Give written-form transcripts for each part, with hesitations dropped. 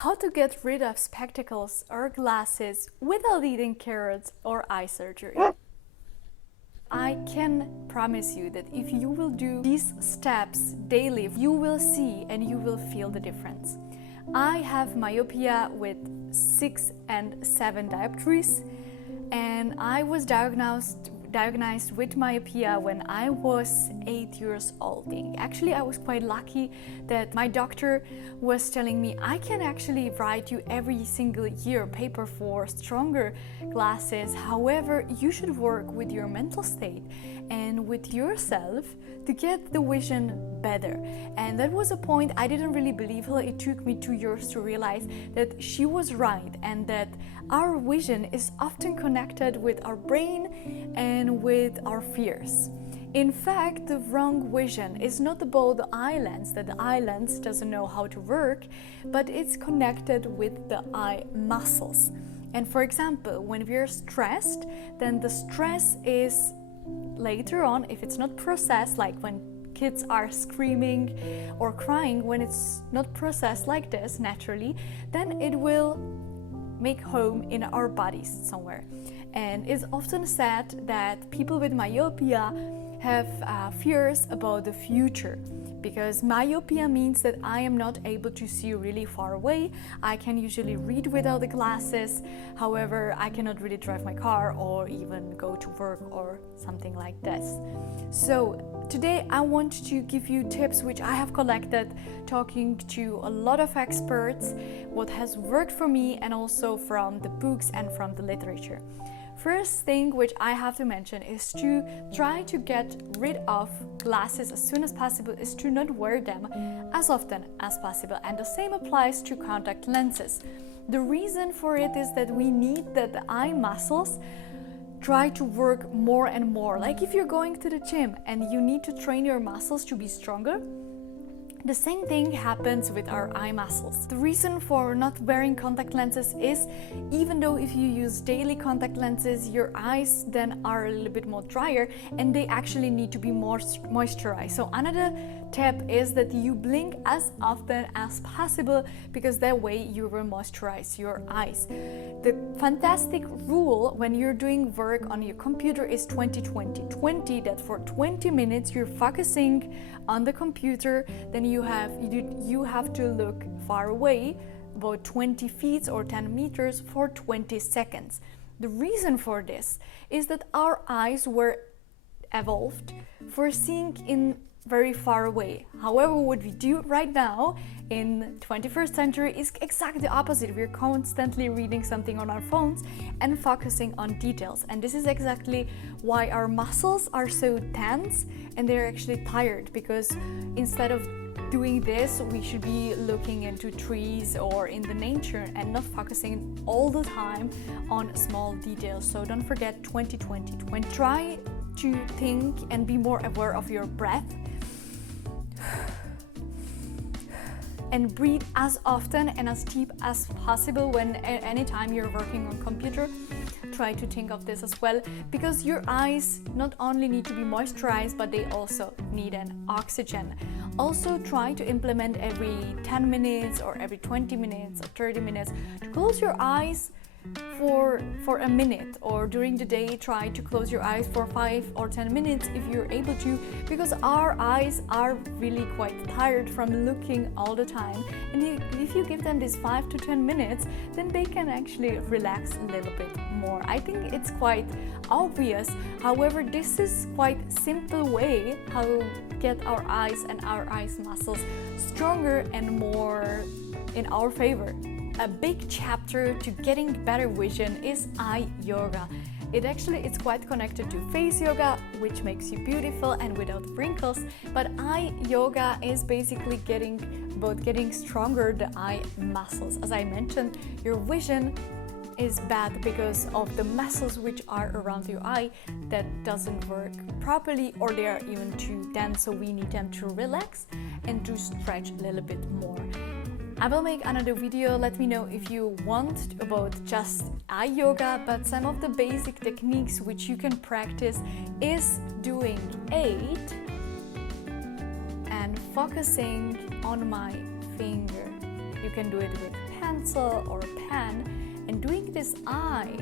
How to get rid of spectacles or glasses without eating carrots or eye surgery. I can promise you that if you will do these steps daily, you will see and you will feel the difference. I have myopia with 6 and 7 dioptries, and I was diagnosed with myopia when I was 8 years old. Actually, I was quite lucky that my doctor was telling me I can actually write you every single year paper for stronger glasses. However, you should work with your mental state and with yourself to get the vision better. And that was a point I didn't really believe her. It took me 2 years to realize that she was right, and that our vision is often connected with our brain and with our fears. In fact, the wrong vision is not about the eye lens, that the eye lens doesn't know how to work, but it's connected with the eye muscles. And for example, when we're stressed, then the stress is later on, if it's not processed, like when kids are screaming or crying, when it's not processed like this naturally, then it will make home in our bodies somewhere. And it's often said that people with myopia have fears about the future, because myopia means that I am not able to see really far away. I can usually read without the glasses. However, I cannot really drive my car or even go to work or something like this. So today I want to give you tips which I have collected talking to a lot of experts, what has worked for me, and also from the books and from the literature. First thing which I have to mention is to try to get rid of glasses as soon as possible, is to not wear them as often as possible. And the same applies to contact lenses. The reason for it is that we need that the eye muscles try to work more and more. Like if you're going to the gym and you need to train your muscles to be stronger, the same thing happens with our eye muscles. The reason for not wearing contact lenses is, even though if you use daily contact lenses, your eyes then are a little bit more drier and they actually need to be more moisturized. So another tip is that you blink as often as possible, because that way you will moisturize your eyes. The fantastic rule when you're doing work on your computer is 20-20-20, that for 20 minutes you're focusing on the computer, then you have to look far away, about 20 feet or 10 meters for 20 seconds. The reason for this is that our eyes were evolved for seeing in very far away. However, what we do right now in 21st century is exactly the opposite. We're constantly reading something on our phones and focusing on details. And this is exactly why our muscles are so tense and they're actually tired, because instead of doing this, we should be looking into trees or in the nature and not focusing all the time on small details. So don't forget 20-20-20. Try to think and be more aware of your breath and breathe as often and as deep as possible when anytime you're working on computer. Try to think of this as well, because your eyes not only need to be moisturized, but they also need an oxygen. Also try to implement every 10 minutes or every 20 minutes or 30 minutes to close your eyes for a minute, or during the day try to close your eyes for 5 or 10 minutes if you're able to, because our eyes are really quite tired from looking all the time, and if you give them this 5 to 10 minutes, then they can actually relax a little bit more. I think it's quite obvious. However, this is quite simple way how to get our eyes and our eyes muscles stronger and more in our favor. A big chapter to getting better vision is eye yoga. It's quite connected to face yoga, which makes you beautiful and without wrinkles, but eye yoga is basically getting stronger the eye muscles. As I mentioned, your vision is bad because of the muscles which are around your eye that doesn't work properly, or they are even too tense, so we need them to relax and to stretch a little bit more. I will make another video. Let me know if you want about just eye yoga, but some of the basic techniques which you can practice is doing 8 and focusing on my finger. You can do it with pencil or pen, and doing this eye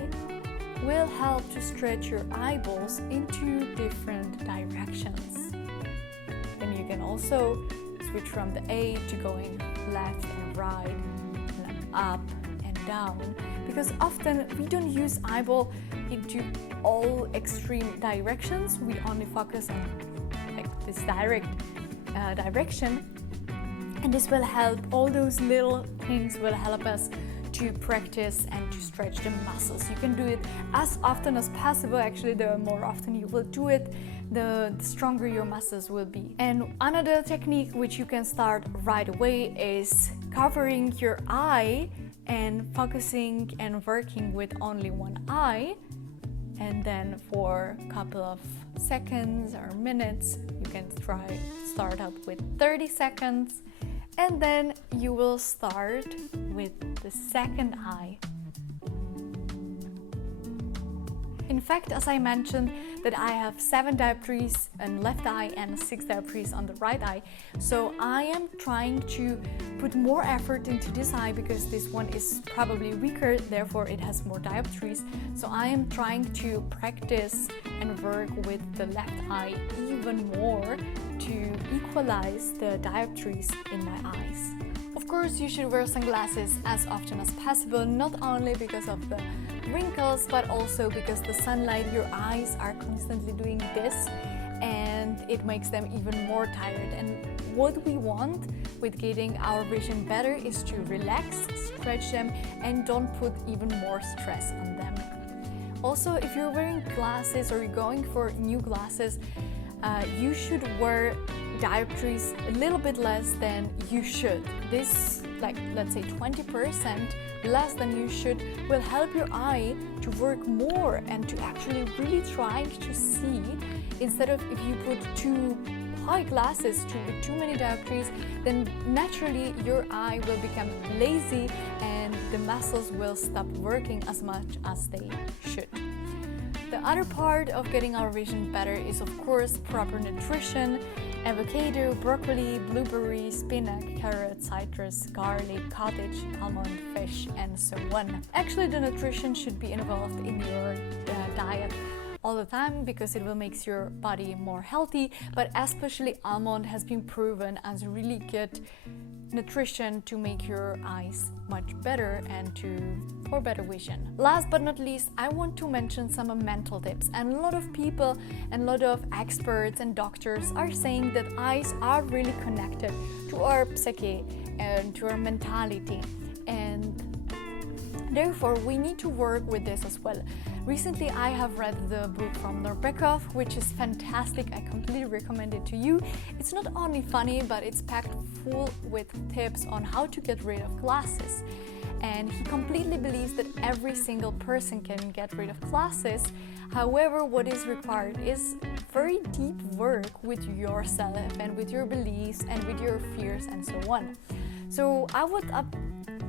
will help to stretch your eyeballs into different directions. Then you can also switch from the A to going left and right, and up and down, because often we don't use eyeball into all extreme directions. We only focus on like this direct direction, and this will help. All those little things will help us to practice and to stretch the muscles. You can do it as often as possible. Actually, the more often you will do it, the stronger your muscles will be. And another technique which you can start right away is covering your eye and focusing and working with only one eye. And then for a couple of seconds or minutes, you can start out with 30 seconds. And then you will start with the second eye. In fact, as I mentioned, that I have 7 dioptries on left eye and 6 dioptries on the right eye. So I am trying to put more effort into this eye because this one is probably weaker, therefore it has more dioptries. So I am trying to practice and work with the left eye even more to equalize the dioptries in my eyes. Of course, you should wear sunglasses as often as possible, not only because of the wrinkles, but also because the sunlight, your eyes are constantly doing this and it makes them even more tired. And what we want with getting our vision better is to relax, stretch them, and don't put even more stress on them. Also, if you're wearing glasses or you're going for new glasses, you should wear dioptries a little bit less than you should. This, like let's say 20% less than you should, will help your eye to work more and to actually really trying to see, instead of if you put too high glasses with too many dioptries, then naturally your eye will become lazy and the muscles will stop working as much as they should. The other part of getting our vision better is of course proper nutrition. Avocado, broccoli, blueberry, spinach, carrot, citrus, garlic, cottage, almond, fish, and so on. Actually, the nutrition should be involved in your diet all the time because it will make your body more healthy, but especially almond has been proven as really good nutrition to make your eyes much better and for better vision. Last but not least, I want to mention some mental tips. And a lot of people and a lot of experts and doctors are saying that eyes are really connected to our psyche and to our mentality, and therefore we need to work with this as well. Recently I have read the book from Norbekov, which is fantastic. I completely recommend it to you. It's not only funny, but it's packed full with tips on how to get rid of glasses. And he completely believes that every single person can get rid of glasses. However, what is required is very deep work with yourself and with your beliefs and with your fears and so on. So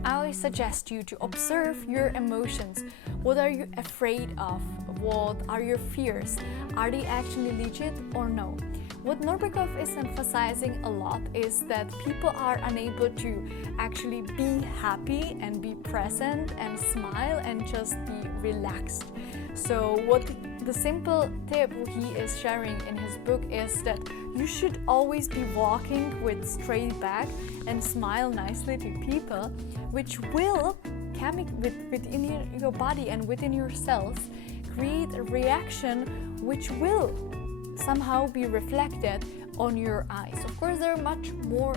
I suggest you to observe your emotions. What are you afraid of? What are your fears? Are they actually legit or no? What Norbekov is emphasizing a lot is that people are unable to actually be happy and be present and smile and just be relaxed. So what the simple tip he is sharing in his book is that you should always be walking with straight back and smile nicely to people, which will within your body and within your cells create a reaction which will somehow be reflected on your eyes. Of course, there are much more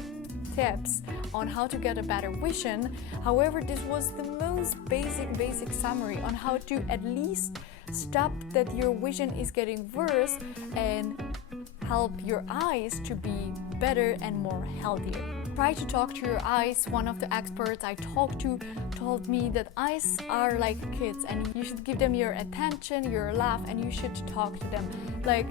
tips on how to get a better vision. However, this was the most basic summary on how to at least stop that your vision is getting worse and help your eyes to be better and more healthier. Try to talk to your eyes. One of the experts I talked to told me that eyes are like kids and you should give them your attention, your love, and you should talk to them like,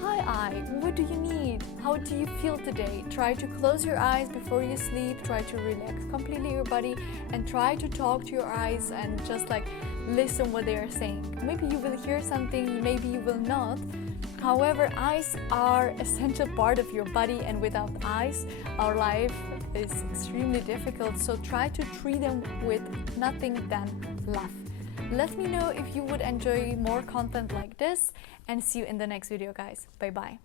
"Hi eye, what do you need? How do you feel today?" Try to close your eyes before you sleep, try to relax completely your body and try to talk to your eyes and just like listen what they are saying. Maybe you will hear something, maybe you will not. However, eyes are an essential part of your body, and without eyes, our life is extremely difficult, so try to treat them with nothing than love. Let me know if you would enjoy more content like this, and see you in the next video, guys. Bye bye.